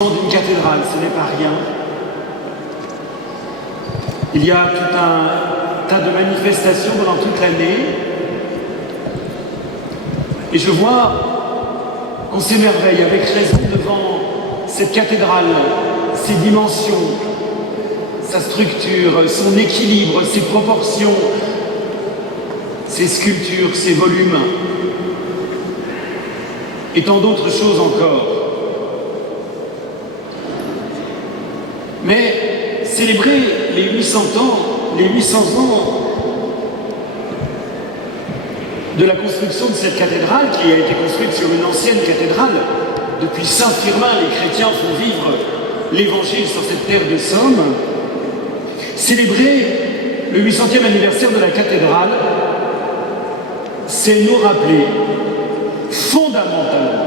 D'une cathédrale, ce n'est pas rien. Il y a tout un tas de manifestations pendant toute l'année. Et je vois qu'on s'émerveille avec raison devant cette cathédrale, ses dimensions, sa structure, son équilibre, ses proportions, ses sculptures, ses volumes, et tant d'autres choses encore. Mais célébrer les 800 ans de la construction de cette cathédrale, qui a été construite sur une ancienne cathédrale, depuis Saint-Firmin, les chrétiens font vivre l'évangile sur cette terre de Somme. Célébrer le 800e anniversaire de la cathédrale, c'est nous rappeler fondamentalement,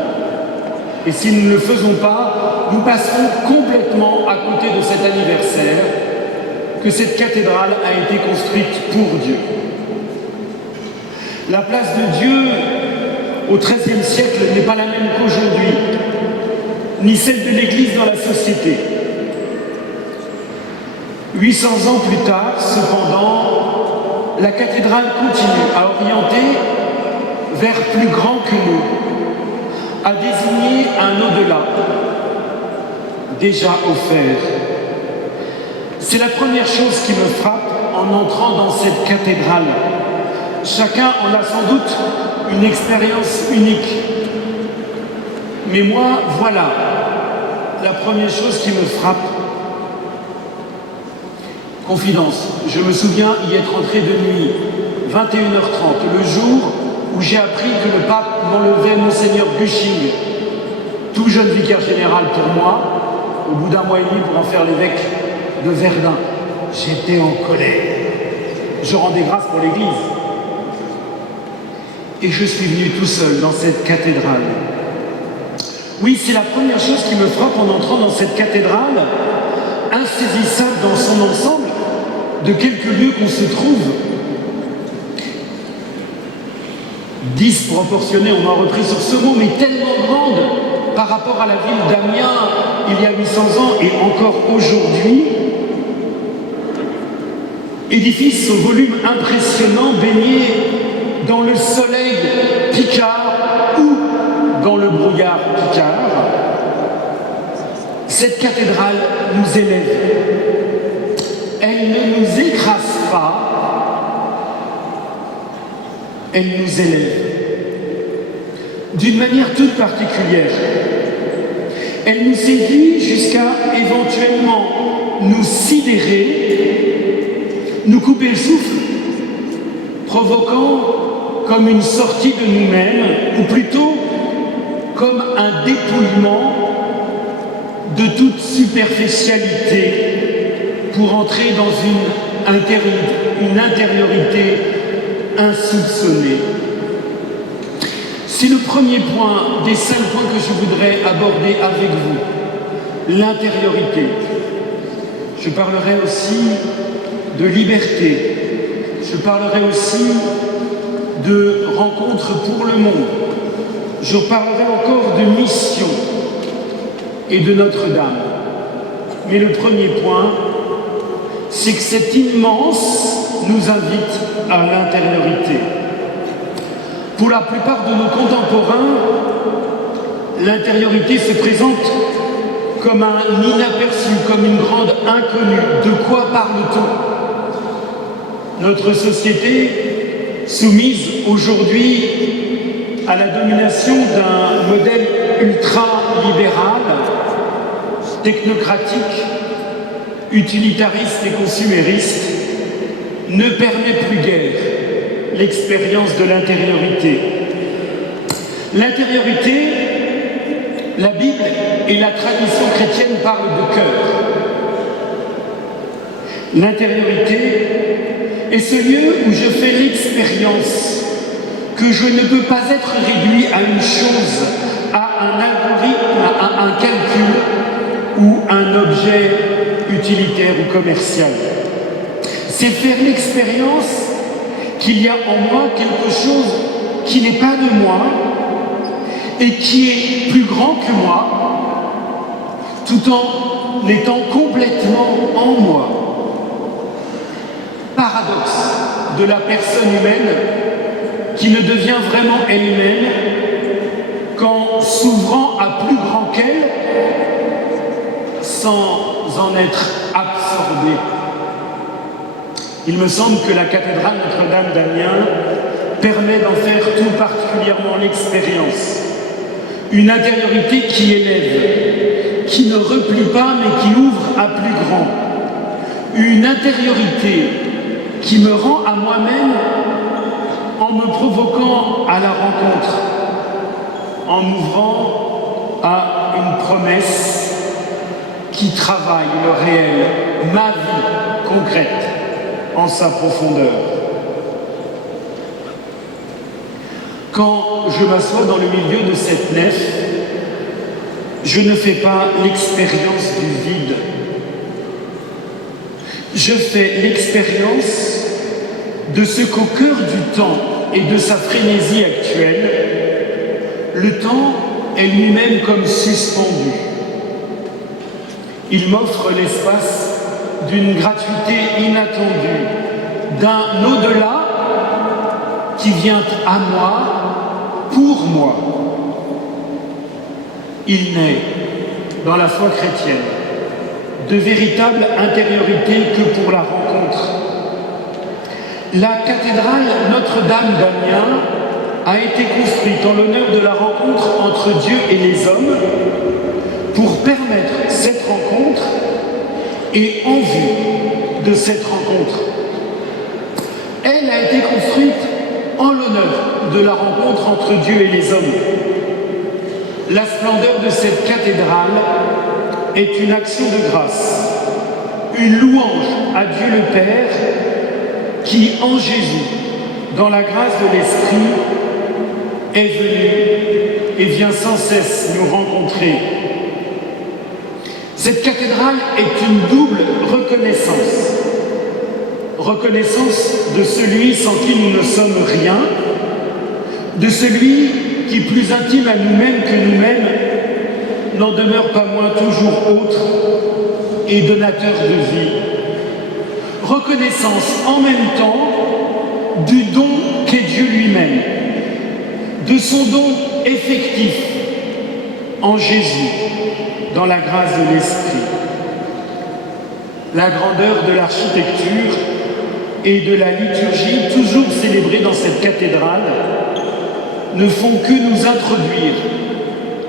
et si nous ne le faisons pas, nous passerons complètement à côté de cet anniversaire, que cette cathédrale a été construite pour Dieu. La place de Dieu au XIIIe siècle n'est pas la même qu'aujourd'hui, ni celle de l'Église dans la société. 800 ans plus tard, cependant, la cathédrale continue à orienter vers plus grand que nous, à désigner un au-delà, déjà offert. C'est la première chose qui me frappe en entrant dans cette cathédrale. Chacun en a sans doute une expérience unique. Mais moi, voilà la première chose qui me frappe. Confidence, je me souviens y être entré de nuit, 21h30, le jour où j'ai appris que le pape m'enlevait Monseigneur Busching, tout jeune vicaire général pour moi, au bout d'un mois et demi pour en faire l'évêque de Verdun. J'étais en colère. Je rendais grâce pour l'Église. Et je suis venu tout seul dans cette cathédrale. Oui, c'est la première chose qui me frappe en entrant dans cette cathédrale, insaisissable dans son ensemble, de quelques lieux qu'on se trouve. Disproportionnée, on m'a repris sur ce mot, mais tellement grande par rapport à la ville d'Amiens il y a 800 ans et encore aujourd'hui. Édifice au volume impressionnant, baigné dans le soleil picard ou dans le brouillard picard. Cette cathédrale nous élève. Elle ne nous écrase pas, elle nous élève d'une manière toute particulière. Elle nous séduit jusqu'à éventuellement nous sidérer, nous couper le souffle, provoquant comme une sortie de nous-mêmes, ou plutôt comme un dépouillement de toute superficialité pour entrer dans une intériorité insoupçonnée. C'est le premier point des 5 points que je voudrais aborder avec vous, l'intériorité. Je parlerai aussi de liberté, je parlerai aussi de rencontres pour le monde, je parlerai encore de mission et de Notre-Dame. Mais le premier point, c'est que cet immense nous invite à l'intériorité. Pour la plupart de nos contemporains, l'intériorité se présente comme un inaperçu, comme une grande inconnue. De quoi parle-t-on? Notre société, soumise aujourd'hui à la domination d'un modèle ultra-libéral, technocratique, utilitariste et consumériste, ne permet plus guère l'expérience de l'intériorité. L'intériorité, la Bible et la tradition chrétienne parlent de cœur. L'intériorité est ce lieu où je fais l'expérience que je ne peux pas être réduit à une chose, à un algorithme, à un calcul ou un objet utilitaire ou commercial. C'est faire l'expérience qu'il y a en moi quelque chose qui n'est pas de moi et qui est plus grand que moi, tout en étant complètement en moi. Paradoxe de la personne humaine qui ne devient vraiment elle-même qu'en s'ouvrant à plus grand qu'elle sans en être absorbée. Il me semble que la cathédrale Notre-Dame d'Amiens permet d'en faire tout particulièrement l'expérience. Une intériorité qui élève, qui ne replie pas mais qui ouvre à plus grand. Une intériorité qui me rend à moi-même en me provoquant à la rencontre, en m'ouvrant à une promesse qui travaille le réel, ma vie concrète, en sa profondeur. Quand je m'assois dans le milieu de cette nef, je ne fais pas l'expérience du vide. Je fais l'expérience de ce qu'au cœur du temps et de sa frénésie actuelle, le temps est lui-même comme suspendu. Il m'offre l'espace d'une gratuité inattendue, d'un au-delà qui vient à moi, pour moi. Il naît, dans la foi chrétienne, de véritable intériorité que pour la rencontre. La cathédrale Notre-Dame d'Amiens a été construite en l'honneur de la rencontre entre Dieu et les hommes pour permettre cette rencontre et en vue de cette rencontre. Elle a été construite en l'honneur de la rencontre entre Dieu et les hommes. La splendeur de cette cathédrale est une action de grâce, une louange à Dieu le Père qui, en Jésus, dans la grâce de l'Esprit, est venu et vient sans cesse nous rencontrer. Cette cathédrale est une double reconnaissance. Reconnaissance de celui sans qui nous ne sommes rien, de celui qui, plus intime à nous-mêmes que nous-mêmes, n'en demeure pas moins toujours autre et donateur de vie. Reconnaissance en même temps du don qu'est Dieu lui-même, de son don effectif en Jésus, dans la grâce de l'Esprit. La grandeur de l'architecture et de la liturgie, toujours célébrée dans cette cathédrale, ne font que nous introduire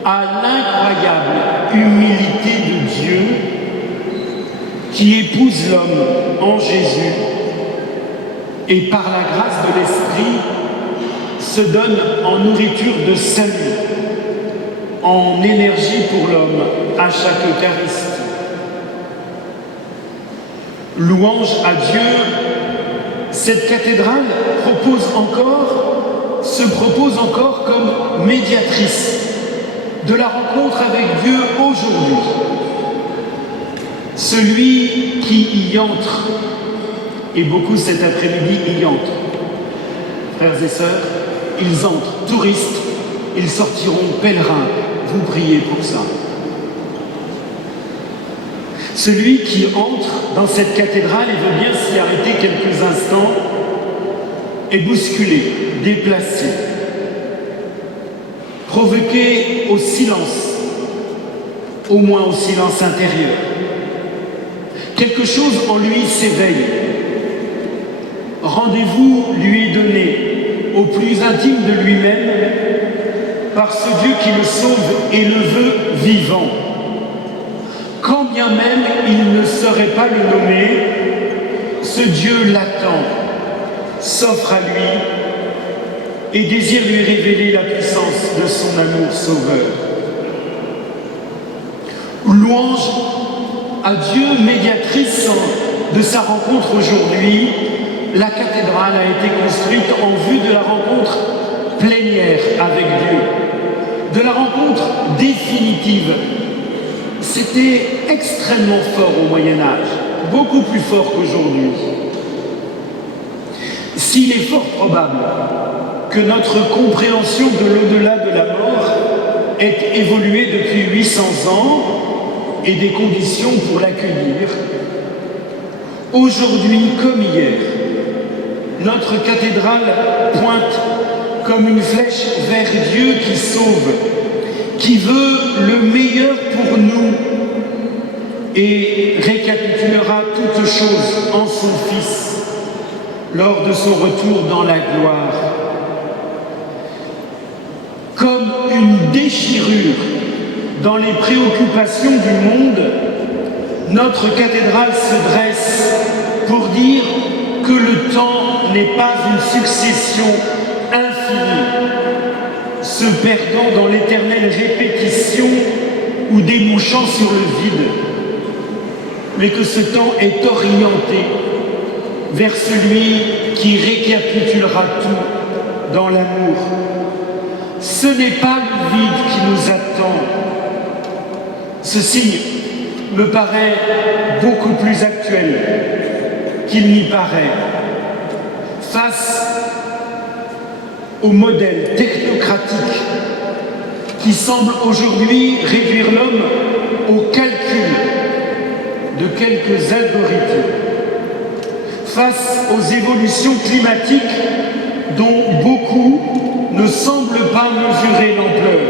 à l'incroyable humilité de Dieu qui épouse l'homme en Jésus et par la grâce de l'Esprit se donne en nourriture de salut, en énergie pour l'homme à chaque Eucharistie. Louange à Dieu, cette cathédrale se propose encore comme médiatrice de la rencontre avec Dieu aujourd'hui. Celui qui y entre, et beaucoup cet après-midi y entrent. Frères et sœurs, ils entrent, touristes, ils sortiront pèlerins. Vous priez pour ça. Celui qui entre dans cette cathédrale et veut bien s'y arrêter quelques instants est bousculé, déplacé, provoqué au silence, au moins au silence intérieur. Quelque chose en lui s'éveille. Rendez-vous lui est donné au plus intime de lui-même par ce Dieu qui le sauve et le veut vivant. Quand bien même il ne saurait pas le nommer, ce Dieu l'attend, s'offre à lui et désire lui révéler la puissance de son amour sauveur. Louange à Dieu, médiatrice de sa rencontre aujourd'hui, la cathédrale a été construite en vue de la rencontre plénière avec Dieu, de la rencontre définitive. C'était extrêmement fort au Moyen-Âge, beaucoup plus fort qu'aujourd'hui. S'il est fort probable que notre compréhension de l'au-delà de la mort ait évolué depuis 800 ans, et des conditions pour l'accueillir. Aujourd'hui comme hier, notre cathédrale pointe comme une flèche vers Dieu qui sauve, qui veut le meilleur pour nous et récapitulera toutes choses en son Fils lors de son retour dans la gloire. Comme une déchirure dans les préoccupations du monde, notre cathédrale se dresse pour dire que le temps n'est pas une succession infinie, se perdant dans l'éternelle répétition ou débouchant sur le vide, mais que ce temps est orienté vers celui qui récapitulera tout dans l'amour. Ce n'est pas le vide qui nous attend. Ce signe me paraît beaucoup plus actuel qu'il n'y paraît. Face au modèle technocratique qui semble aujourd'hui réduire l'homme au calcul de quelques algorithmes, face aux évolutions climatiques dont beaucoup ne semblent pas mesurer l'ampleur,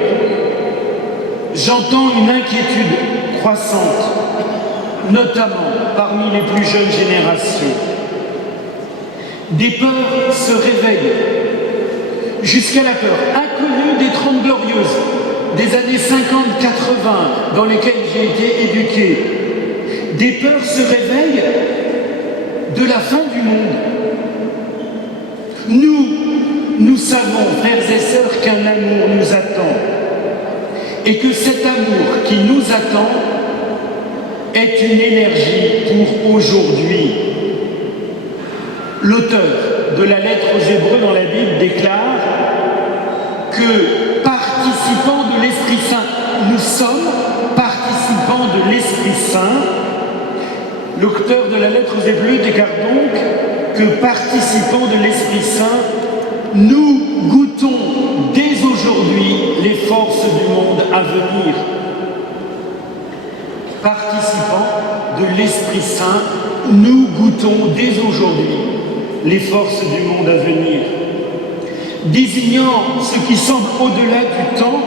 j'entends une inquiétude croissante, notamment parmi les plus jeunes générations. Des peurs se réveillent, jusqu'à la peur inconnue des 30 glorieuses, des années 50-80 dans lesquelles j'ai été éduqué. Des peurs se réveillent de la fin du monde. Nous savons, frères et sœurs, qu'un amour nous attend et que cet amour qui nous attend est une énergie pour aujourd'hui. L'auteur de la lettre aux Hébreux dans la Bible déclare que participants de l'Esprit Saint, nous sommes participants de l'Esprit Saint. L'auteur de la lettre aux Hébreux déclare donc que participants de l'Esprit Saint, nous goûtons dès aujourd'hui les forces du monde à venir. Participants de l'Esprit Saint, nous goûtons dès aujourd'hui les forces du monde à venir. Désignant ce qui semble au-delà du temps,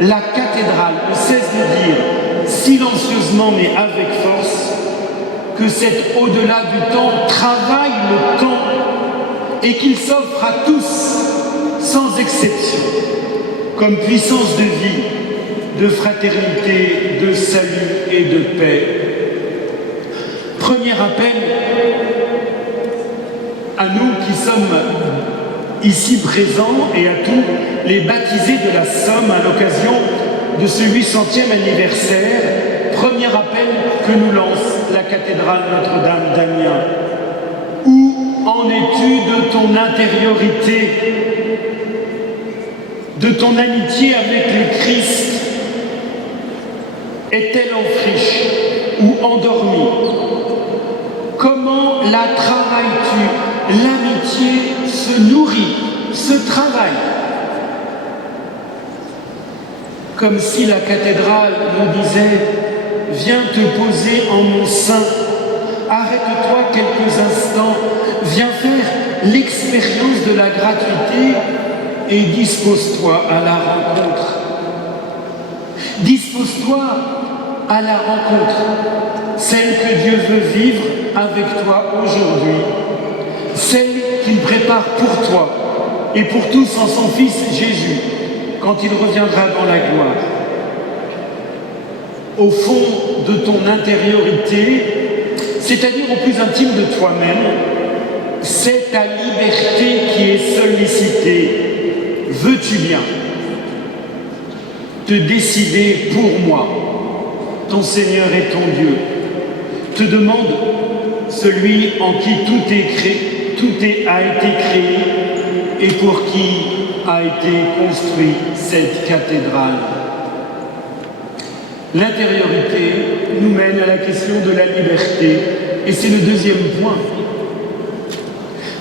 la cathédrale ne cesse de dire, silencieusement mais avec force, que cet au-delà du temps travaille le temps et qu'il s'offre à tous, sans exception, comme puissance de vie, de fraternité, de salut et de paix. Premier appel à nous qui sommes ici présents et à tous les baptisés de la Somme à l'occasion de ce 800e anniversaire. Premier appel que nous lance la cathédrale Notre-Dame d'Amiens. Où en es-tu de ton intériorité, de ton amitié avec le Christ? Est-elle en friche ou endormie? Comment la travailles-tu? L'amitié se nourrit, se travaille. Comme si la cathédrale nous disait « Viens te poser en mon sein, arrête-toi quelques instants, viens faire l'expérience de la gratuité et dispose-toi à la rencontre. Dispose-toi à la rencontre, celle que Dieu veut vivre avec toi aujourd'hui, celle qu'il prépare pour toi et pour tous en son Fils Jésus, quand il reviendra dans la gloire. Au fond de ton intériorité, c'est-à-dire au plus intime de toi-même, c'est ta liberté qui est sollicitée. Veux-tu bien te décider pour moi, ton Seigneur et ton Dieu? Te demande celui en qui tout est créé, a été créé et pour qui a été construit cette cathédrale. L'intériorité nous mène à la question de la liberté et c'est le deuxième point.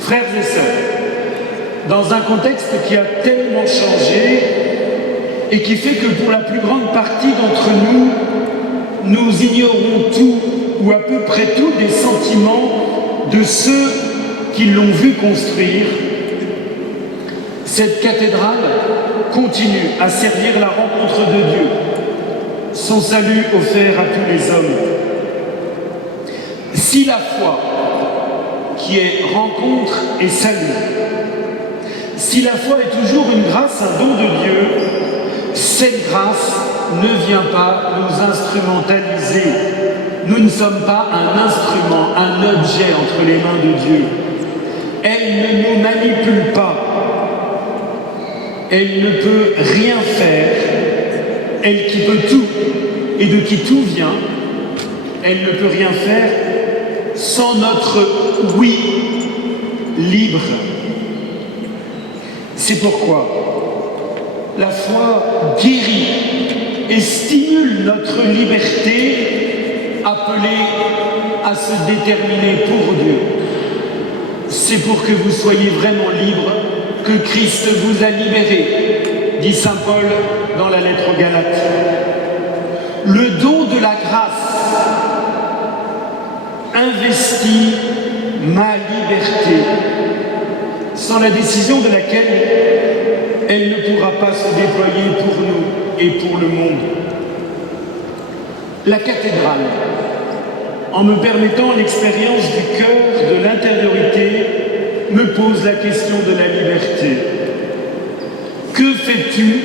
Frères et sœurs, dans un contexte qui a tellement changé et qui fait que pour la plus grande partie d'entre nous, nous ignorons tout, ou à peu près tout, des sentiments de ceux qui l'ont vu construire, cette cathédrale continue à servir la rencontre de Dieu, son salut offert à tous les hommes. Si la foi, qui est rencontre et salut, si la foi est toujours une grâce, un don de Dieu, cette grâce ne vient pas nous instrumentaliser. Nous ne sommes pas un instrument, un objet entre les mains de Dieu. Elle ne nous manipule pas. Elle ne peut rien faire. Elle qui peut tout et de qui tout vient, elle ne peut rien faire sans notre oui libre. C'est pourquoi la foi guérit et stimule notre liberté appelée à se déterminer pour Dieu. C'est pour que vous soyez vraiment libres que Christ vous a libérés, dit saint Paul dans la lettre aux Galates. Le don de la grâce investit ma liberté, sans la décision de laquelle elle ne pourra pas se déployer pour nous et pour le monde. La cathédrale, en me permettant l'expérience du cœur, de l'intériorité, me pose la question de la liberté. Que fais-tu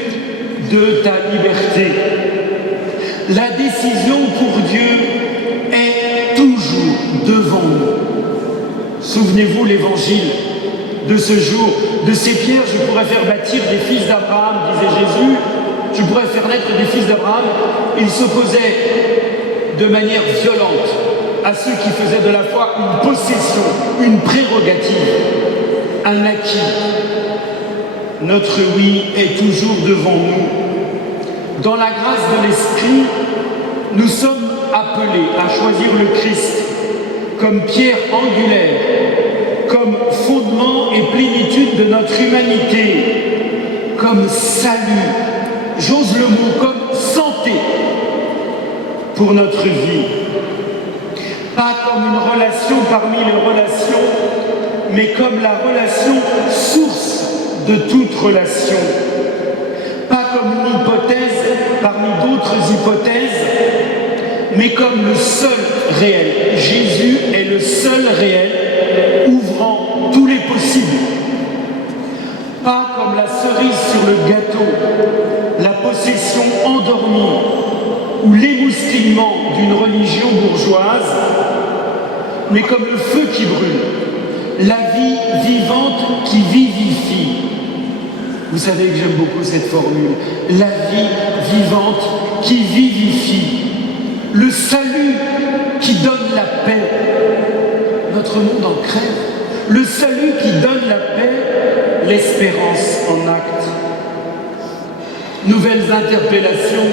de ta liberté? La décision pour Dieu est toujours devant nous. Souvenez-vous l'évangile de ce jour, de ces pierres, je pourrais faire bâtir des fils d'Abraham, disait Jésus, je pourrais faire naître des fils d'Abraham. Il s'opposait de manière violente à ceux qui faisaient de la foi une possession, une prérogative, un acquis. Notre oui est toujours devant nous. Dans la grâce de l'Esprit, nous sommes appelés à choisir le Christ comme pierre angulaire, comme fondement et plénitude de notre humanité, comme salut, j'ose le mot, comme santé pour notre vie. Pas comme une relation parmi les relations, mais comme la relation source de toute relation. Pas comme une hypothèse parmi d'autres hypothèses, mais comme le seul réel. Jésus est le seul réel, ouvrant tous les possibles. Pas comme la cerise sur le gâteau, la possession endormie ou l'émoustillement d'une religion bourgeoise, mais comme le feu qui brûle, la vie vivante qui vivifie. Vous savez que j'aime beaucoup cette formule. La vie vivante qui vivifie. Le salut qui donne la paix. Notre monde en crève. Le salut qui donne la paix, l'espérance en acte. Nouvelles interpellations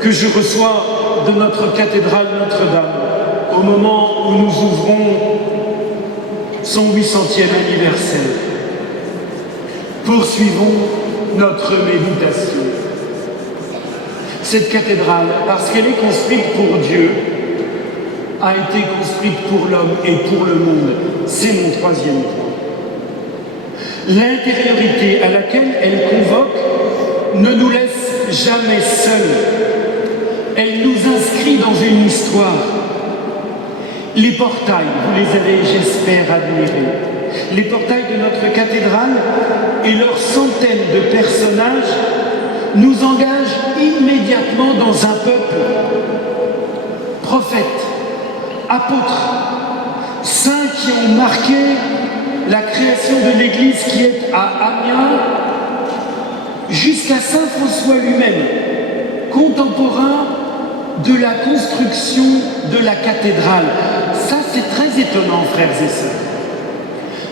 que je reçois de notre cathédrale Notre-Dame au moment où nous ouvrons son 800e anniversaire. Poursuivons notre méditation. Cette cathédrale, parce qu'elle est construite pour Dieu, a été construite pour l'homme et pour le monde. C'est mon troisième point. L'intériorité à laquelle elle convoque ne nous laisse jamais seuls. Elle nous inscrit dans une histoire. Les portails, vous les avez, j'espère, admirés. Les portails de notre cathédrale et leurs centaines de personnages nous engagent immédiatement dans un peuple. Prophètes, apôtres, saints qui ont marqué la création de l'Église qui est à Amiens, jusqu'à saint François lui-même, contemporain de la construction de la cathédrale. Ça, c'est très étonnant, frères et sœurs.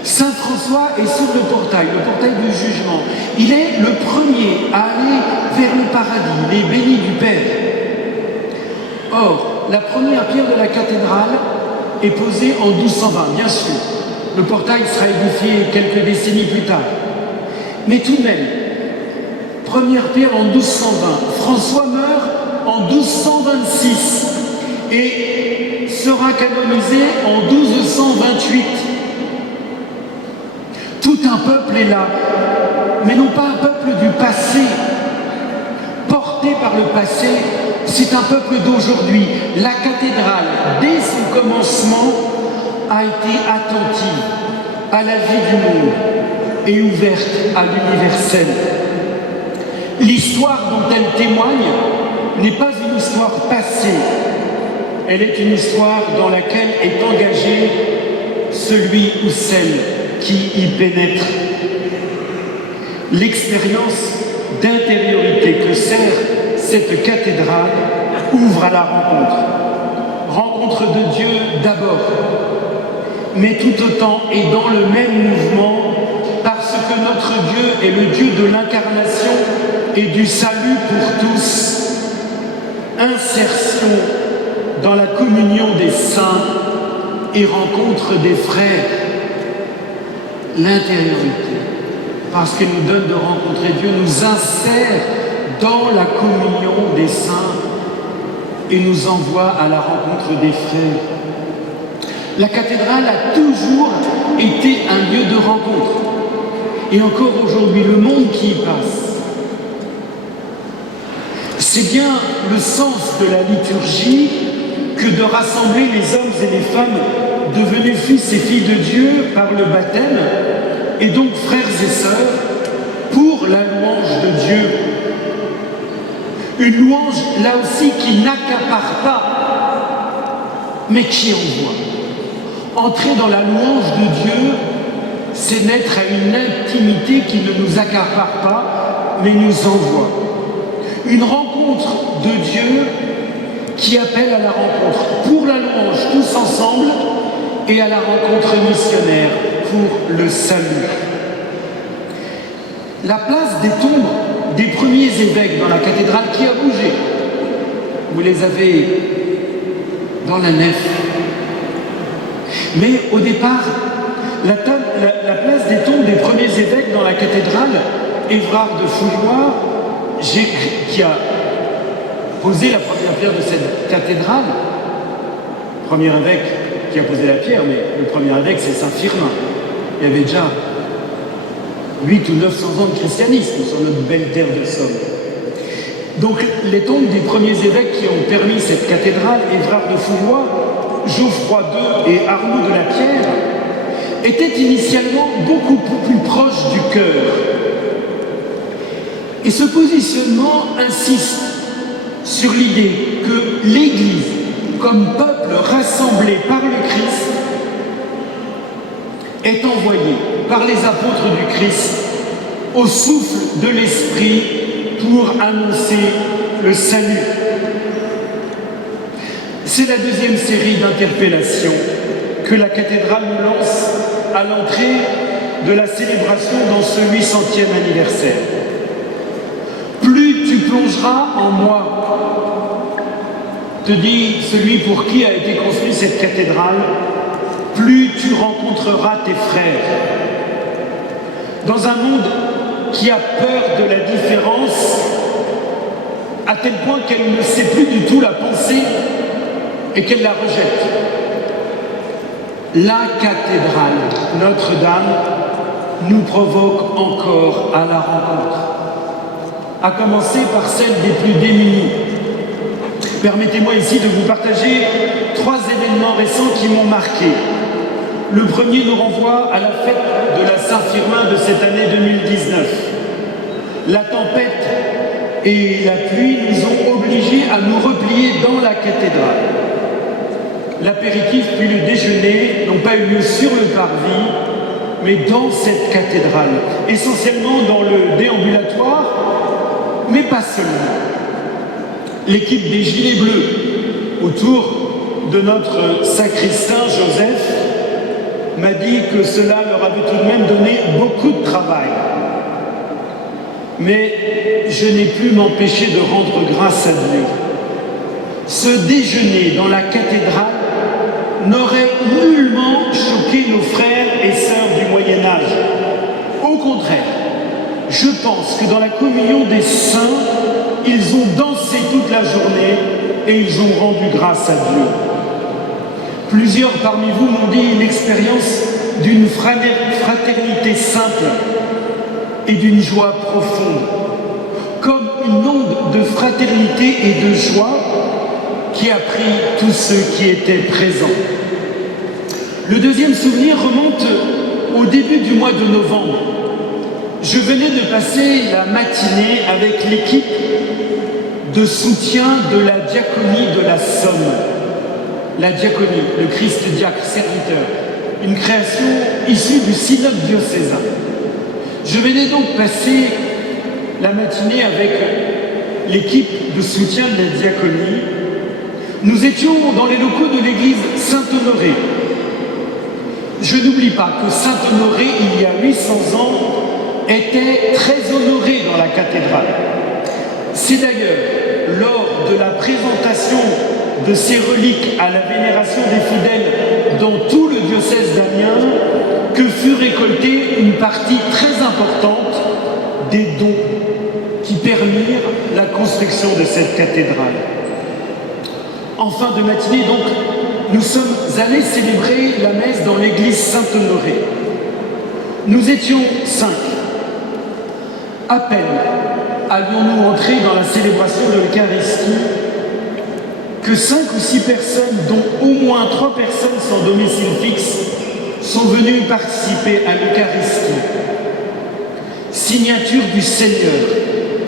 Saint François est sur le portail du jugement. Il est le premier à aller vers le paradis, les bénis du Père. Or, la première pierre de la cathédrale est posée en 1220, bien sûr. Le portail sera édifié quelques décennies plus tard. Mais tout de même, première pierre en 1220. François meurt en 1220. 126 et sera canonisé en 1228. Tout un peuple est là, mais non pas un peuple du passé, porté par le passé, c'est un peuple d'aujourd'hui. La cathédrale, dès son commencement, a été attentive à la vie du monde et ouverte à l'universel. L'histoire dont elle témoigne n'est pas une histoire passée, elle est une histoire dans laquelle est engagé celui ou celle qui y pénètre. L'expérience d'intériorité que sert cette cathédrale ouvre à la rencontre. Rencontre de Dieu d'abord, mais tout autant et dans le même mouvement, parce que notre Dieu est le Dieu de l'incarnation et du salut pour tous. Insertion dans la communion des saints et rencontre des frères. L'intériorité, parce qu'elle nous donne de rencontrer Dieu, nous insère dans la communion des saints et nous envoie à la rencontre des frères. La cathédrale a toujours été un lieu de rencontre. Et encore aujourd'hui, le monde qui y passe, c'est bien le sens de la liturgie que de rassembler les hommes et les femmes devenus fils et filles de Dieu par le baptême, et donc frères et sœurs, pour la louange de Dieu. Une louange, là aussi, qui n'accapare pas, mais qui envoie. Entrer dans la louange de Dieu, c'est naître à une intimité qui ne nous accapare pas, mais nous envoie. Une rencontre de Dieu qui appelle à la rencontre pour la louange tous ensemble et à la rencontre missionnaire pour le salut. La place des tombes des premiers évêques dans la cathédrale qui a bougé, vous les avez dans la nef. Mais au départ, la place des tombes des premiers évêques dans la cathédrale, Évrard de Fouilloire, qui a posé la première pierre de cette cathédrale, premier évêque qui a posé la pierre, mais le premier évêque c'est Saint Firmin. Il y avait déjà 800 ou 900 ans de christianisme sur notre belle terre de Somme. Donc les tombes des premiers évêques qui ont permis cette cathédrale, Évrard de Fouilloire, Geoffroy II et Arnaud de la Pierre, étaient initialement beaucoup plus proches du cœur. Et ce positionnement insiste sur l'idée que l'Église, comme peuple rassemblé par le Christ, est envoyée par les apôtres du Christ au souffle de l'Esprit pour annoncer le salut. C'est la deuxième série d'interpellations que la cathédrale nous lance à l'entrée de la célébration dans ce 800e anniversaire. Plus tu plongeras en moi, te dit celui pour qui a été construite cette cathédrale, plus tu rencontreras tes frères. Dans un monde qui a peur de la différence, à tel point qu'elle ne sait plus du tout la penser et qu'elle la rejette. La cathédrale Notre-Dame nous provoque encore à la rencontre, à commencer par celle des plus démunis. Permettez-moi ici de vous partager 3 événements récents qui m'ont marqué. Le premier nous renvoie à la fête de la Saint-Firmin de cette année 2019. La tempête et la pluie nous ont obligés à nous replier dans la cathédrale. L'apéritif puis le déjeuner n'ont pas eu lieu sur le parvis, mais dans cette cathédrale, essentiellement dans le déambulatoire, mais pas seulement. L'équipe des Gilets Bleus, autour de notre sacristain Joseph, m'a dit que cela leur avait tout de même donné beaucoup de travail. Mais je n'ai pu m'empêcher de rendre grâce à Dieu. Ce déjeuner dans la cathédrale n'aurait nullement choqué nos frères et sœurs du Moyen-Âge. Au contraire, je pense que dans la communion des saints, ils ont dansé toute la journée et ils ont rendu grâce à Dieu. Plusieurs parmi vous m'ont dit l'expérience d'une fraternité simple et d'une joie profonde, comme une onde de fraternité et de joie qui a pris tous ceux qui étaient présents. Le deuxième souvenir remonte au début du mois de novembre. Je venais de passer la matinée avec l'équipe de soutien de la diaconie de la Somme. La diaconie, le Christ diacre, serviteur, une création issue du synode diocésain. Je venais donc passer la matinée avec l'équipe de soutien de la diaconie. Nous étions dans les locaux de l'église Saint-Honoré. Je n'oublie pas que Saint-Honoré, il y a 800 ans, était très honoré dans la cathédrale. C'est d'ailleurs lors de la présentation de ces reliques à la vénération des fidèles dans tout le diocèse d'Amiens que fut récoltée une partie très importante des dons qui permirent la construction de cette cathédrale. En fin de matinée, donc, nous sommes allés célébrer la messe dans l'église Saint-Honoré. Nous étions 5. À peine allions-nous entrer dans la célébration de l'Eucharistie que 5 ou 6 personnes, dont au moins 3 personnes sans domicile fixe, sont venues participer à l'Eucharistie. Signature du Seigneur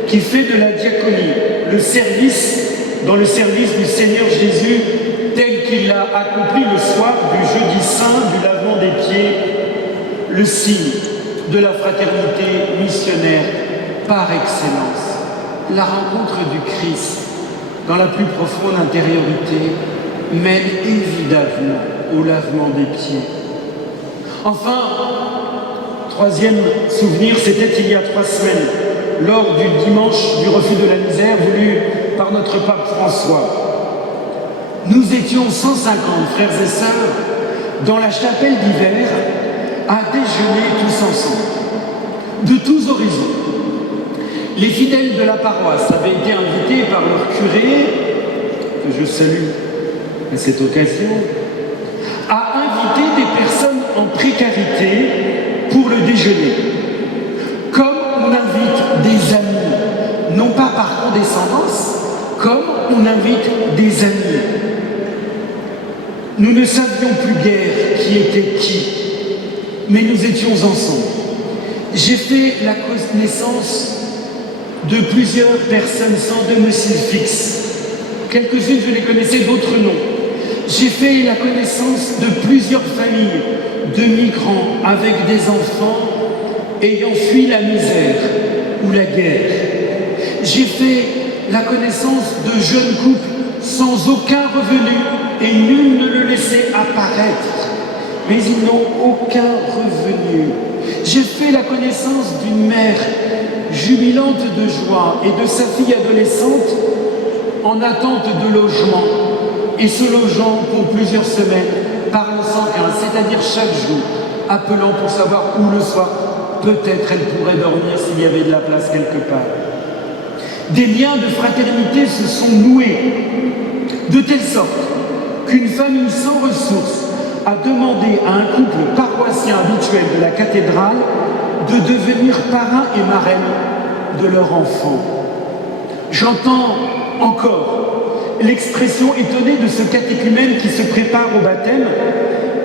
qui fait de la diaconie le service dans le service du Seigneur Jésus tel qu'il l'a accompli le soir du jeudi saint du lavement des pieds, le signe de la fraternité missionnaire par excellence, la rencontre du Christ dans la plus profonde intériorité mène évidemment au lavement des pieds. Enfin, troisième souvenir, c'était il y a 3 semaines, lors du dimanche du refus de la misère voulu par notre pape François. Nous étions 150 frères et sœurs dans la chapelle d'hiver à déjeuner tous ensemble, de tous horizons. Les fidèles de la paroisse avaient été invités par leur curé, que je salue à cette occasion, à inviter des personnes en précarité pour le déjeuner. Comme on invite des amis, non pas par condescendance, comme on invite des amis. Nous ne savions plus guère qui était qui, mais nous étions ensemble. J'ai fait la connaissance de plusieurs personnes sans domicile fixe. Quelques-unes, je les connaissais, d'autres non. J'ai fait la connaissance de plusieurs familles de migrants avec des enfants ayant fui la misère ou la guerre. J'ai fait la connaissance de jeunes couples sans aucun revenu et nul ne le laissait apparaître, mais ils n'ont aucun revenu. J'ai fait la connaissance d'une mère jubilante de joie et de sa fille adolescente en attente de logement, et se logeant pour plusieurs semaines par le 115, c'est-à-dire chaque jour, appelant pour savoir où le soir, peut-être elle pourrait dormir s'il y avait de la place quelque part. Des liens de fraternité se sont noués, de telle sorte qu'une famille sans ressources a demandé à un couple paroissien habituel de la cathédrale de devenir parrain et marraine de leur enfant. J'entends encore l'expression étonnée de ce catéchumène qui se prépare au baptême,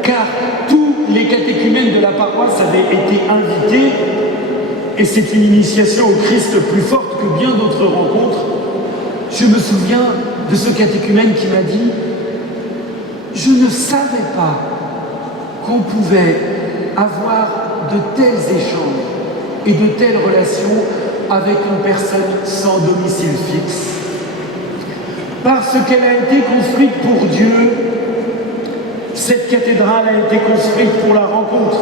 car tous les catéchumènes de la paroisse avaient été invités, et c'est une initiation au Christ plus forte que bien d'autres rencontres. Je me souviens de ce catéchumène qui m'a dit « Je ne savais pas qu'on pouvait avoir de tels échanges et de telles relations avec une personne sans domicile fixe. Parce qu'elle a été construite pour Dieu, cette cathédrale a été construite pour la rencontre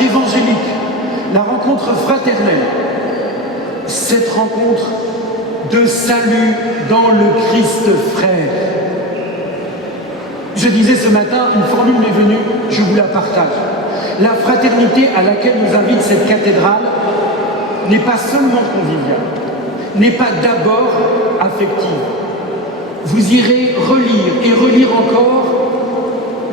évangélique, la rencontre fraternelle, cette rencontre de salut dans le Christ frère. Je disais ce matin, une formule m'est venue, je vous la partage. La fraternité à laquelle nous invite cette cathédrale n'est pas seulement conviviale, n'est pas d'abord affective, vous irez relire et relire encore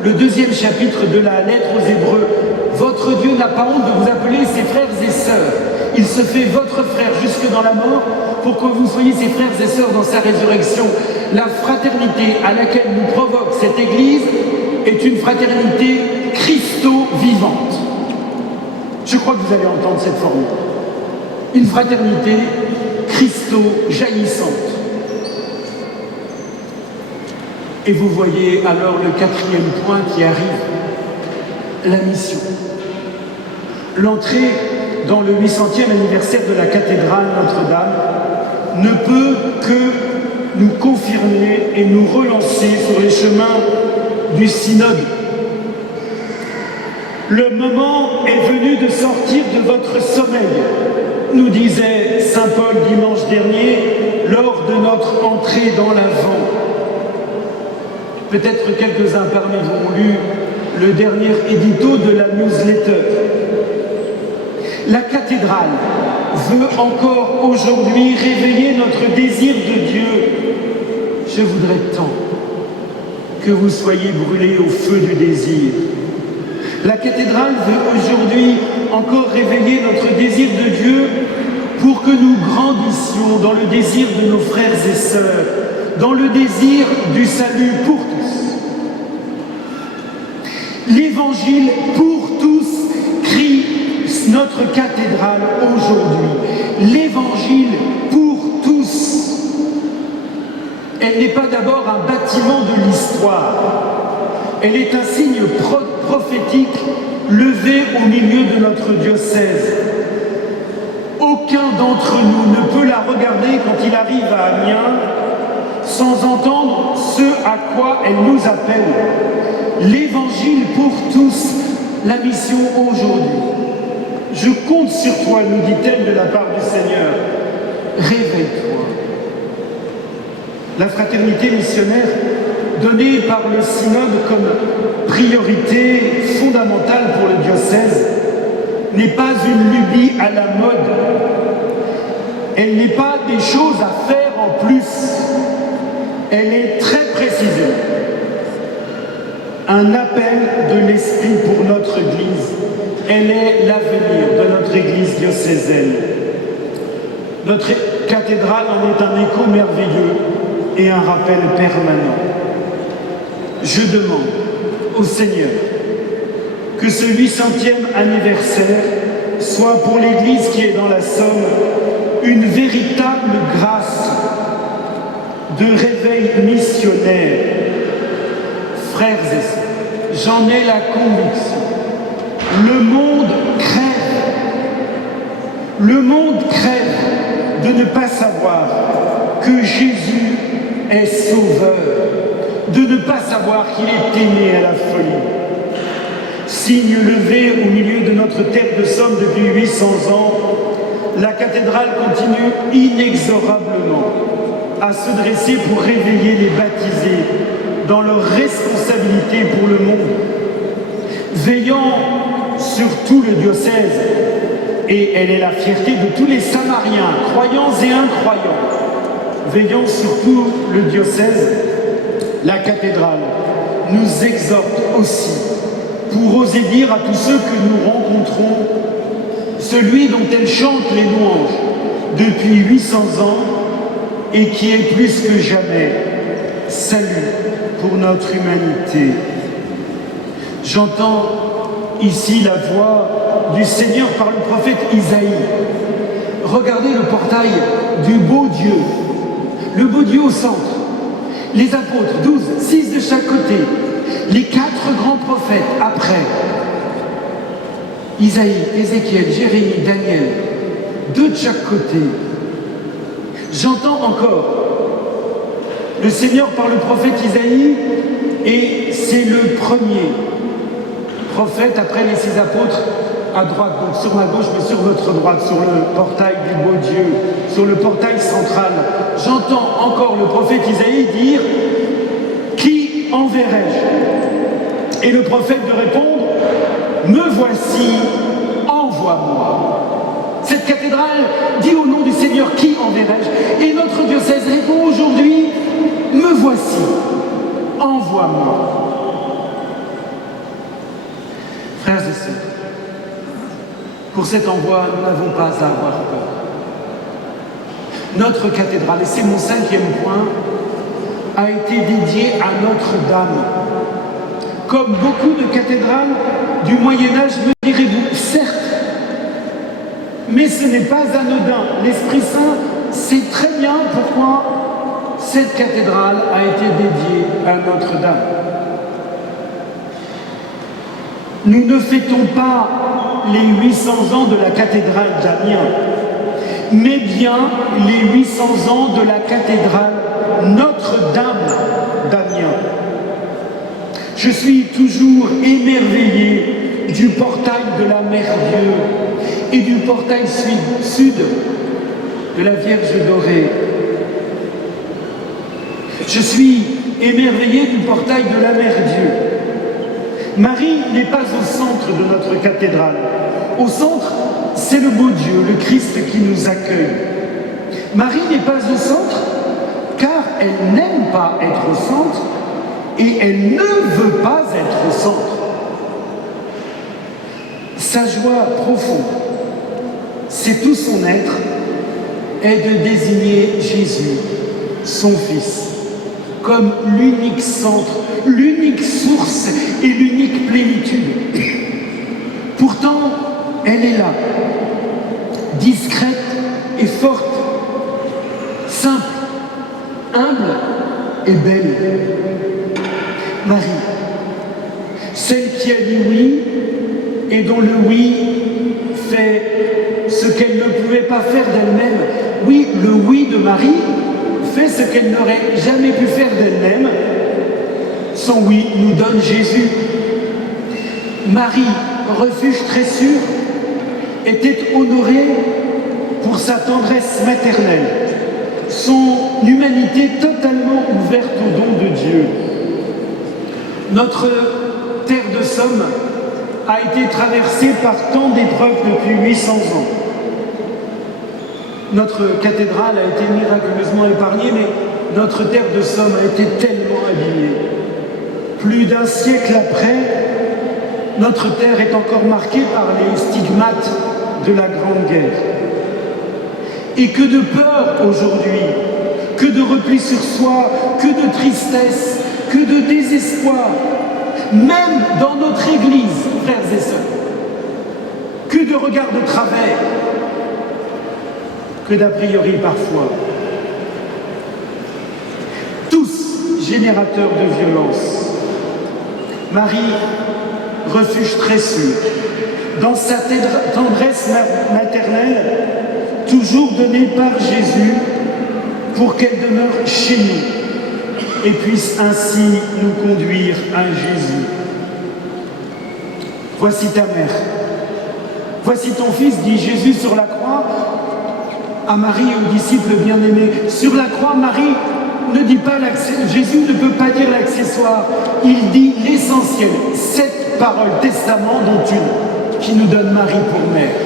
le 2e chapitre de la lettre aux Hébreux. Votre Dieu n'a pas honte de vous appeler ses frères et sœurs. Il se fait votre frère jusque dans la mort pour que vous soyez ses frères et sœurs dans sa résurrection. La fraternité à laquelle nous provoque cette Église est une fraternité Christo-vivante. Je crois que vous allez entendre cette formule. Une fraternité Christo-jaillissante. Et vous voyez alors le 4e point qui arrive, la mission. L'entrée dans le 800e anniversaire de la cathédrale Notre-Dame ne peut que nous confirmer et nous relancer sur les chemins du synode. Le moment est venu de sortir de votre sommeil, nous disait saint Paul dimanche dernier lors de notre entrée dans l'Avent. Peut-être quelques-uns parmi vous ont lu le dernier édito de la newsletter. La cathédrale veut encore aujourd'hui réveiller notre désir de Dieu. Je voudrais tant que vous soyez brûlés au feu du désir. La cathédrale veut aujourd'hui encore réveiller notre désir de Dieu pour que nous grandissions dans le désir de nos frères et sœurs, dans le désir du salut pour tous. L'Évangile pour tous crie notre cathédrale aujourd'hui. L'Évangile pour tous. Elle n'est pas d'abord un bâtiment de l'histoire. Elle est un signe prophétique levé au milieu de notre diocèse. Aucun d'entre nous ne peut la regarder quand il arrive à Amiens sans entendre ce à quoi elle nous appelle. L'Évangile pour tous, la mission aujourd'hui. Je compte sur toi, nous dit-elle de la part du Seigneur. Réveille-toi. La fraternité missionnaire donnée par le synode comme priorité fondamentale pour le diocèse n'est pas une lubie à la mode. Elle n'est pas des choses à faire en plus. Elle est très précisément un appel de l'Esprit pour notre Église. Elle est l'avenir de notre Église diocésaine. Notre cathédrale en est un écho merveilleux et un rappel permanent. Je demande au Seigneur que ce 800e anniversaire soit pour l'Église qui est dans la Somme une véritable grâce de réveil missionnaire. Frères et sœurs, j'en ai la conviction. Le monde crève. Le monde crève de ne pas savoir que Jésus est sauveur, de ne pas savoir qu'il est aimé à la folie. Signe levé au milieu de notre terre de Somme depuis 800 ans, la cathédrale continue inexorablement à se dresser pour réveiller les baptisés dans leur responsabilité pour le monde, veillant sur tout le diocèse, et elle est la fierté de tous les Samariens, croyants et incroyants, veillant sur tout le diocèse. La cathédrale nous exhorte aussi pour oser dire à tous ceux que nous rencontrons, celui dont elle chante les louanges depuis 800 ans et qui est plus que jamais salut pour notre humanité. J'entends ici la voix du Seigneur par le prophète Isaïe. Regardez le portail du beau Dieu, le beau Dieu au centre, les apôtres, 12, 6 de chaque côté, les 4 grands prophètes après, Isaïe, Ézéchiel, Jérémie, Daniel, 2 de chaque côté. J'entends encore le Seigneur par le prophète Isaïe, et c'est le premier prophète après les 6 apôtres à droite, donc sur ma gauche mais sur votre droite, sur le portail du beau Dieu, sur le portail central. J'entends encore le prophète Isaïe dire « Qui enverrai-je » et le prophète de répondre « Me voici, envoie-moi ». Cette cathédrale dit au nom du Seigneur « Qui enverrai-je » et notre diocèse répond aujourd'hui « Me me voici, envoie-moi. Frères et sœurs, pour cet envoi, nous n'avons pas à avoir peur. Notre cathédrale, et c'est mon 5e point, a été dédiée à Notre-Dame. Comme beaucoup de cathédrales du Moyen-Âge, me direz-vous, certes, mais ce n'est pas anodin. L'Esprit Saint sait très bien pourquoi cette cathédrale a été dédiée à Notre-Dame. Nous ne fêtons pas les 800 ans de la cathédrale d'Amiens, mais bien les 800 ans de la cathédrale Notre-Dame d'Amiens. Je suis toujours émerveillé du portail de la Mère Dieu et du portail sud de la Vierge dorée. Je suis émerveillé du portail de la Mère Dieu. Marie n'est pas au centre de notre cathédrale. Au centre, c'est le beau Dieu, le Christ qui nous accueille. Marie n'est pas au centre car elle n'aime pas être au centre et elle ne veut pas être au centre. Sa joie profonde, c'est tout son être, est de désigner Jésus, son Fils, comme l'unique centre, l'unique source et l'unique plénitude. Pourtant, elle est là, discrète et forte, simple, humble et belle. Marie, celle qui a dit oui et dont le oui fait ce qu'elle ne pouvait pas faire d'elle-même. Oui, le oui de Marie fait ce qu'elle n'aurait jamais pu faire d'elle-même. Son oui nous donne Jésus. Marie, refuge très sûr, était honorée pour sa tendresse maternelle, son humanité totalement ouverte au don de Dieu. Notre terre de Somme a été traversée par tant d'épreuves depuis 800 ans. Notre cathédrale a été miraculeusement épargnée, mais notre terre de Somme a été tellement abîmée. Plus d'un siècle après, notre terre est encore marquée par les stigmates de la Grande Guerre. Et que de peur aujourd'hui, que de repli sur soi, que de tristesse, que de désespoir, même dans notre Église, frères et sœurs, que de regards de travers, que d'a priori parfois. Tous générateurs de violence. Marie, refuge très sûr, dans sa tendresse maternelle, toujours donnée par Jésus, pour qu'elle demeure chez nous et puisse ainsi nous conduire à Jésus. Voici ta mère, voici ton fils, dit Jésus sur la croix à Marie et aux disciples bien-aimés. Sur la croix, Marie ne dit pas Jésus ne peut pas dire l'accessoire, il dit l'essentiel, cette parole, testament dont une, qui nous donne Marie pour mère.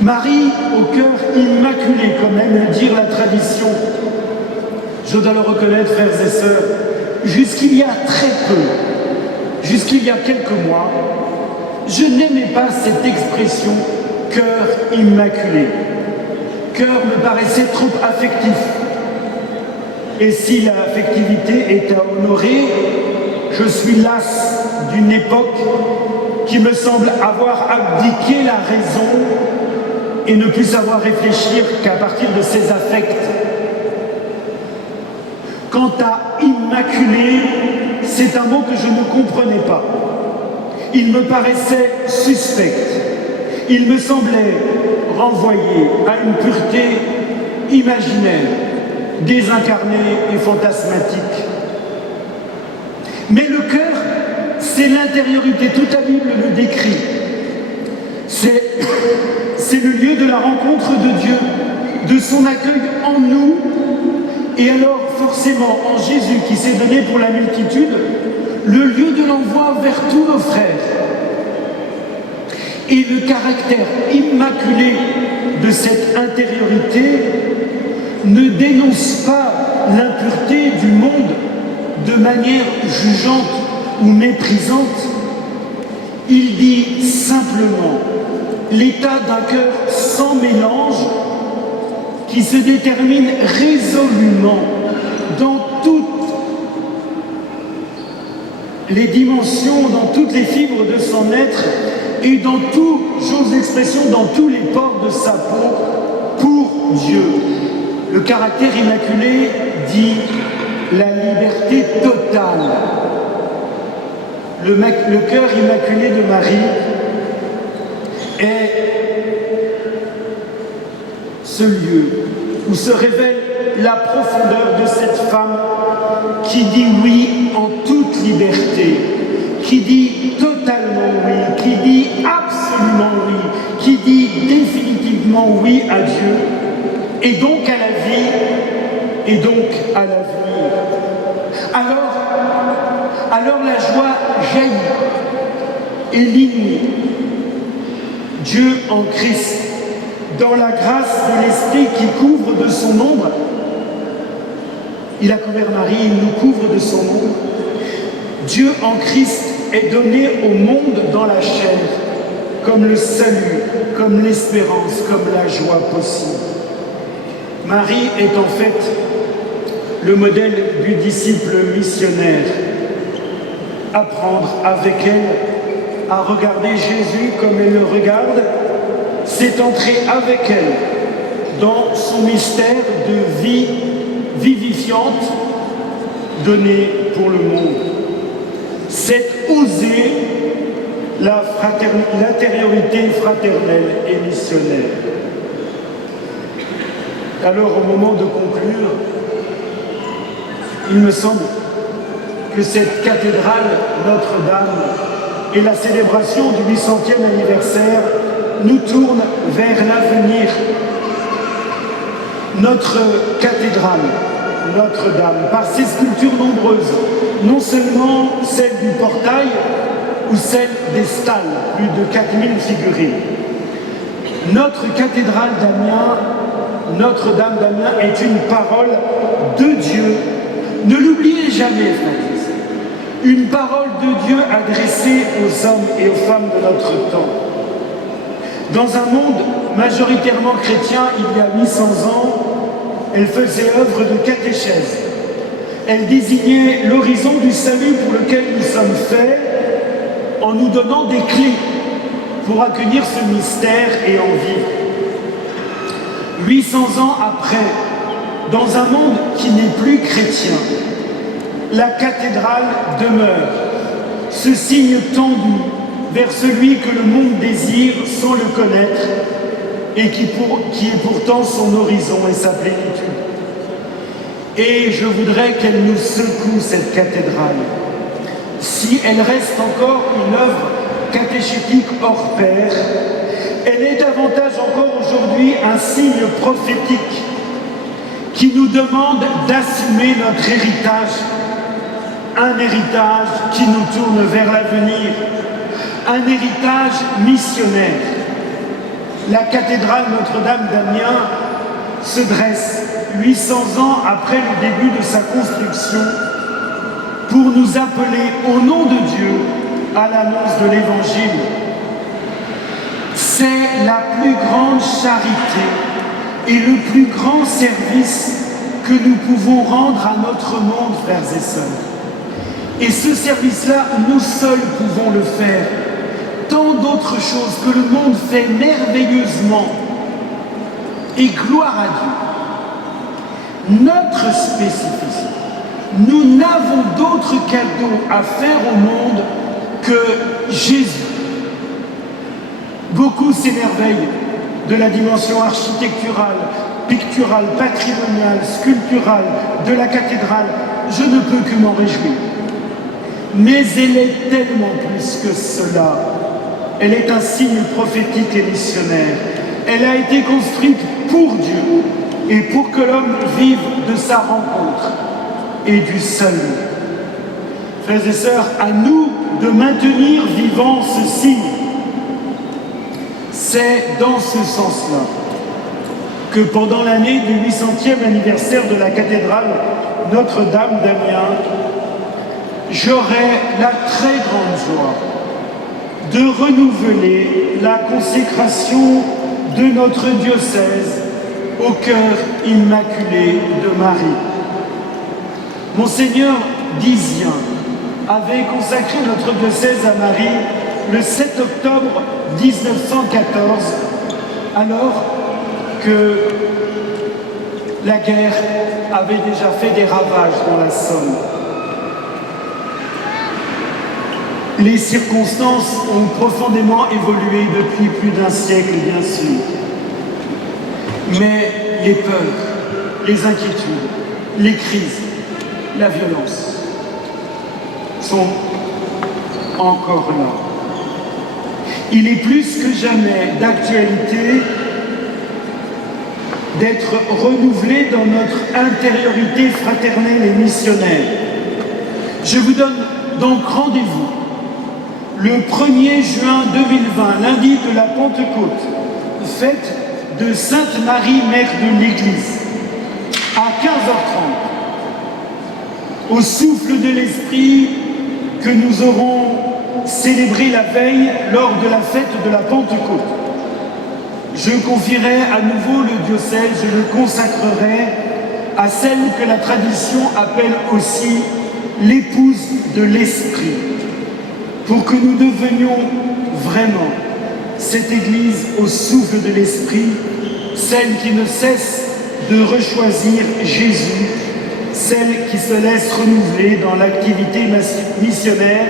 Marie au cœur immaculé, comme aime le dire la tradition. Je dois le reconnaître, frères et sœurs, jusqu'il y a très peu, jusqu'il y a quelques mois, je n'aimais pas cette expression « cœur immaculé ». Cœur me paraissait trop affectif. Et si l'affectivité est à honorer, je suis las d'une époque qui me semble avoir abdiqué la raison et ne plus savoir réfléchir qu'à partir de ses affects. Quant à immaculé, c'est un mot que je ne comprenais pas. Il me paraissait suspect. Il me semblait renvoyer à une pureté imaginaire, désincarnée et fantasmatique. Mais le cœur, c'est l'intériorité, toute la Bible le décrit. C'est le lieu de la rencontre de Dieu, de son accueil en nous, et alors forcément en Jésus qui s'est donné pour la multitude, le lieu de l'envoi vers tous nos frères. Et le caractère immaculé de cette intériorité ne dénonce pas l'impureté du monde de manière jugeante ou méprisante. Il dit simplement l'état d'un cœur sans mélange qui se détermine résolument dans toutes les dimensions, dans toutes les fibres de son être et dans tout, j'ose l'expression, dans tous les pores de sa peau pour Dieu. Le caractère immaculé dit la liberté totale. Le cœur immaculé de Marie est ce lieu où se révèle la profondeur de cette femme qui dit oui en toute liberté, qui dit totalement oui, qui dit absolument oui, qui dit définitivement oui à Dieu, et donc à la vie, et donc à l'avenir. Alors la joie jaillit et ligne. Dieu en Christ, dans la grâce de l'Esprit qui couvre de son ombre, il a couvert Marie, il nous couvre de son ombre. Dieu en Christ est donné au monde dans la chair, comme le salut, comme l'espérance, comme la joie possible. Marie est en fait le modèle du disciple missionnaire. Apprendre avec elle à regarder Jésus comme elle le regarde, c'est entrer avec elle dans son mystère de vie vivifiante donnée pour le monde. C'est oser l'intériorité fraternelle et missionnaire. Alors, au moment de conclure, il me semble que cette cathédrale Notre-Dame et la célébration du 800e anniversaire nous tournent vers l'avenir. Notre cathédrale Notre-Dame, par ses sculptures nombreuses, non seulement celle du portail ou celle des stalles, plus de 4000 figurines. Notre cathédrale d'Amiens, Notre-Dame d'Amiens, est une parole de Dieu. Ne l'oubliez jamais, frères. Une parole de Dieu adressée aux hommes et aux femmes de notre temps. Dans un monde majoritairement chrétien, il y a 800 ans, elle faisait œuvre de catéchèse. Elle désignait l'horizon du salut pour lequel nous sommes faits en nous donnant des clés pour accueillir ce mystère et en vivre. 800 ans après, dans un monde qui n'est plus chrétien, la cathédrale demeure, ce signe tendu vers celui que le monde désire sans le connaître et qui est pourtant son horizon et sa plénitude. Et je voudrais qu'elle nous secoue, cette cathédrale. Si elle reste encore une œuvre catéchétique hors pair, elle est davantage encore aujourd'hui un signe prophétique qui nous demande d'assumer notre héritage, un héritage qui nous tourne vers l'avenir, un héritage missionnaire. La cathédrale Notre-Dame d'Amiens se dresse 800 ans après le début de sa construction pour nous appeler au nom de Dieu à l'annonce de l'Évangile. C'est la plus grande charité et le plus grand service que nous pouvons rendre à notre monde, frères et sœurs. Et ce service-là, nous seuls pouvons le faire. Tant d'autres choses que le monde fait merveilleusement. Et gloire à Dieu. Notre spécificité. Nous n'avons d'autre cadeau à faire au monde que Jésus. Beaucoup s'émerveillent de la dimension architecturale, picturale, patrimoniale, sculpturale de la cathédrale. Je ne peux que m'en réjouir. Mais elle est tellement plus que cela. Elle est un signe prophétique et missionnaire. Elle a été construite pour Dieu et pour que l'homme vive de sa rencontre et du salut. Frères et sœurs, à nous de maintenir vivant ce signe. C'est dans ce sens-là que pendant l'année du 800e anniversaire de la cathédrale Notre-Dame d'Amiens, j'aurai la très grande joie de renouveler la consécration de notre diocèse au cœur immaculé de Marie. Monseigneur Dizien avait consacré notre diocèse à Marie le 7 octobre 1914, alors que la guerre avait déjà fait des ravages dans la Somme. Les circonstances ont profondément évolué depuis plus d'un siècle, bien sûr. Mais les peurs, les inquiétudes, les crises, la violence sont encore là. Il est plus que jamais d'actualité d'être renouvelé dans notre intériorité fraternelle et missionnaire. Je vous donne donc rendez-vous le 1er juin 2020, lundi de la Pentecôte, fête de Sainte Marie, Mère de l'Église, à 15h30, au souffle de l'Esprit que nous aurons célébré la veille lors de la fête de la Pentecôte. Je confierai à nouveau le diocèse, je le consacrerai à celle que la tradition appelle aussi l'épouse de l'Esprit, pour que nous devenions vraiment cette Église au souffle de l'Esprit, celle qui ne cesse de rechoisir Jésus, celle qui se laisse renouveler dans l'activité missionnaire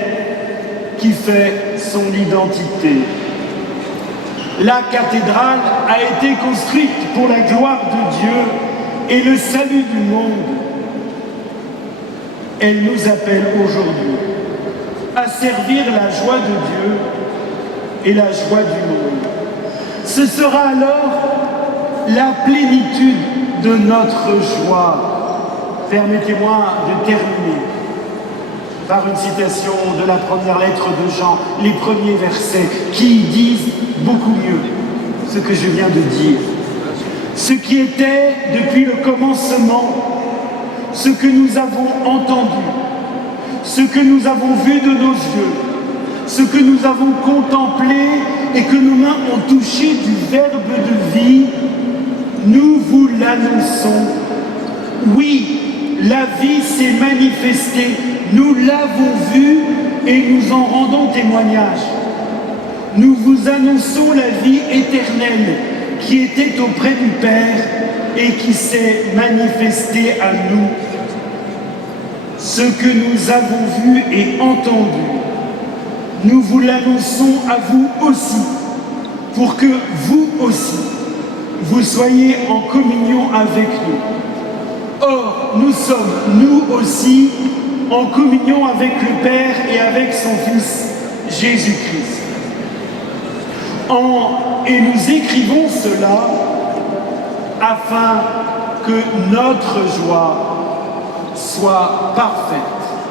qui fait son identité. La cathédrale a été construite pour la gloire de Dieu et le salut du monde. Elle nous appelle aujourd'hui à servir la joie de Dieu et la joie du monde. Ce sera alors la plénitude de notre joie. Permettez-moi de terminer par une citation de la première lettre de Jean, les premiers versets, qui disent beaucoup mieux ce que je viens de dire. Ce qui était depuis le commencement, ce que nous avons entendu, ce que nous avons vu de nos yeux, ce que nous avons contemplé et que nos mains ont touché du Verbe de vie, nous vous l'annonçons. Oui, la vie s'est manifestée, nous l'avons vue et nous en rendons témoignage. Nous vous annonçons la vie éternelle qui était auprès du Père et qui s'est manifestée à nous. Ce que nous avons vu et entendu, nous vous l'annonçons à vous aussi, pour que vous aussi, vous soyez en communion avec nous. Or, nous sommes, nous aussi, en communion avec le Père et avec son Fils, Jésus-Christ. Et nous écrivons cela afin que notre joie soit parfaite.